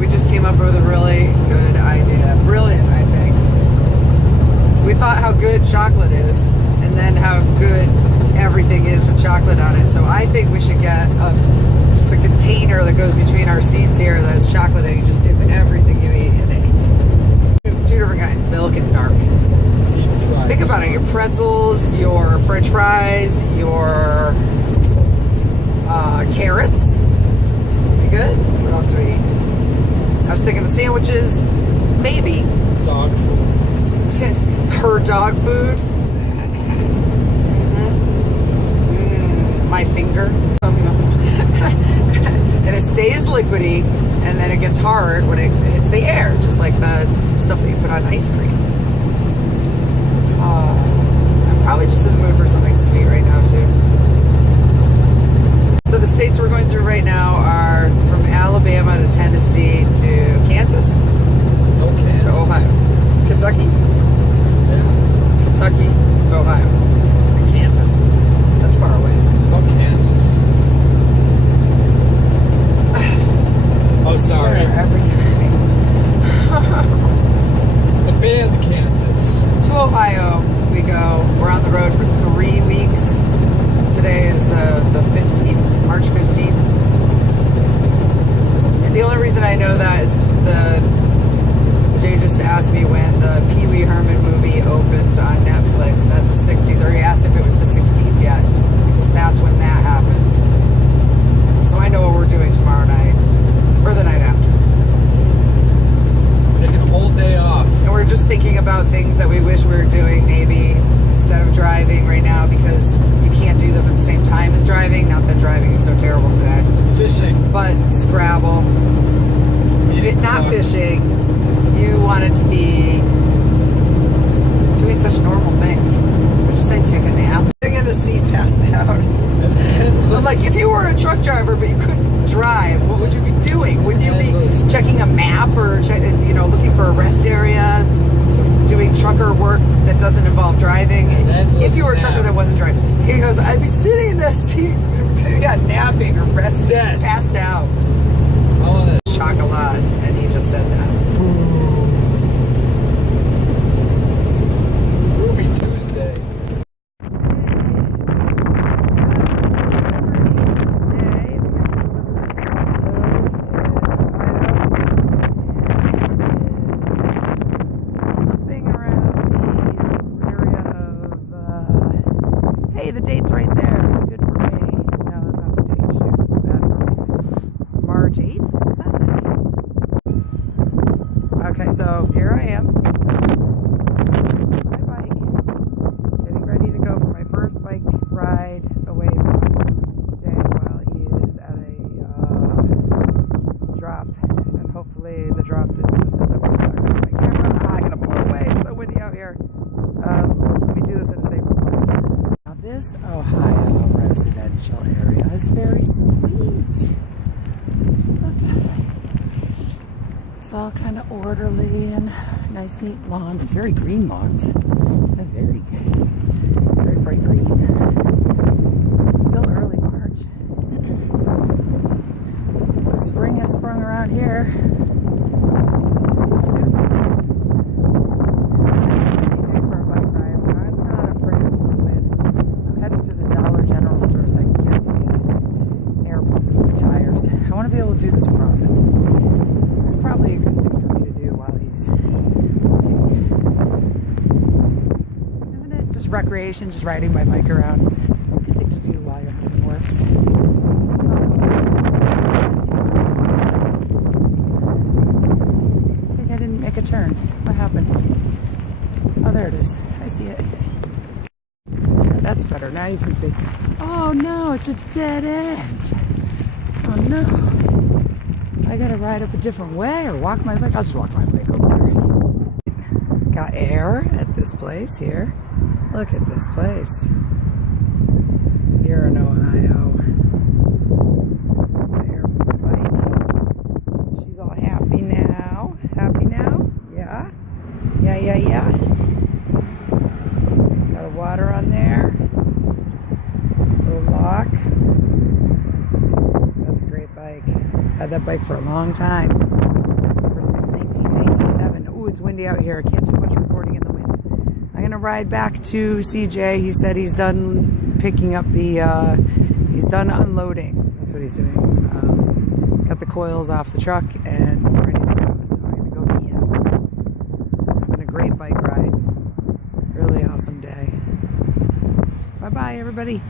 We just came up with a really good idea. Brilliant, I think. We thought how good chocolate is, and then how good everything is with chocolate on it. So I think we should get just a container that goes between our seats here that has chocolate, and you just dip everything you eat in it. Two different kinds, milk and dark. Think about it, your pretzels, your french fries, your carrots. You good? What else do we eat? I was thinking the sandwiches, maybe. Dog food. Her dog food. My finger. And it stays liquidy, and then it gets hard when it hits the air, just like the stuff that you put on ice cream. I'm probably just in the mood for something sweet right now, too. So the states we're going through right now are from Alabama to Tennessee to Kansas. Okay. To Ohio. Kentucky. Yeah. Kentucky to Ohio. And Kansas. That's far away. Oh, Kansas. Oh, sorry. Every time. The band Kansas. To Ohio we go. We're on the road for 3 weeks. Today is the 15th, March 15th. And the only reason I know that is Jay just asked me when the Pee Wee Herman movie opens on Netflix. That's the 16th. Or he asked if it was the 16th yet, because that's when that happens. So I know what we're doing tomorrow night, or the night after. Taking a whole day off. And we're just thinking about things that we wish we were doing, maybe instead of driving right now, because you can't do them at the same time as driving. Not that driving is so terrible today. Fishing. But Scrabble. Not fishing. You want it to be doing such normal things. Would you say take a nap? Sitting in the seat passed out. I'm like, if you were a truck driver but you couldn't drive, what would you be doing? Wouldn't you be checking a map or looking for a rest area, doing trucker work that doesn't involve driving? If you were a trucker that wasn't driving, he goes, I'd be sitting in the seat, napping or resting, passed out. Chocolat, and he just said that. Ruby Tuesday. Something around the area of, hey, the date's right there. Good for me. No, that's not the date. Shoot, bad for me. March 8th? Does that say? Okay, so here I am. My bike. Getting ready to go for my first bike ride away from Jay while he is at a drop. And hopefully the drop didn't just end up with my camera. I'm gonna blow away. It's so windy out here. Let me do this in a safer place. Now this Ohio residential area is very sweet. It's all kind of orderly and nice, neat lawns. Very green lawns. Very bright green. It's still early March. But spring has sprung around here. It's beautiful. It's kind of a windy day for a bike ride, but I'm not afraid of the wind. I'm headed to the Dollar General store so I can get an air pump for my tires. I want to be able to do this more often. This is probably a good thing for me to do while he's working. Isn't it? Just recreation, just riding my bike around. It's a good thing to do while your husband works. I think I didn't make a turn. What happened? Oh, there it is. I see it. Yeah, that's better. Now you can see. Oh no, it's a dead end. Oh no. I gotta ride up a different way or walk my bike. I'll just walk my bike over there. Got air at this place here. Look at this place. Here in Ohio. Got air for my bike. She's all happy now. Happy now? Yeah? Yeah. Got a water on there. Little lock. That's a great bike. Had that bike for a long time. Ooh, it's windy out here. I can't do much recording in the wind. I'm gonna ride back to CJ. He said he's done picking up the, he's done unloading. That's what he's doing. Got the coils off the truck and he's ready to go. So I'm gonna go meet him. It's been a great bike ride. Really awesome day. Bye-bye, everybody.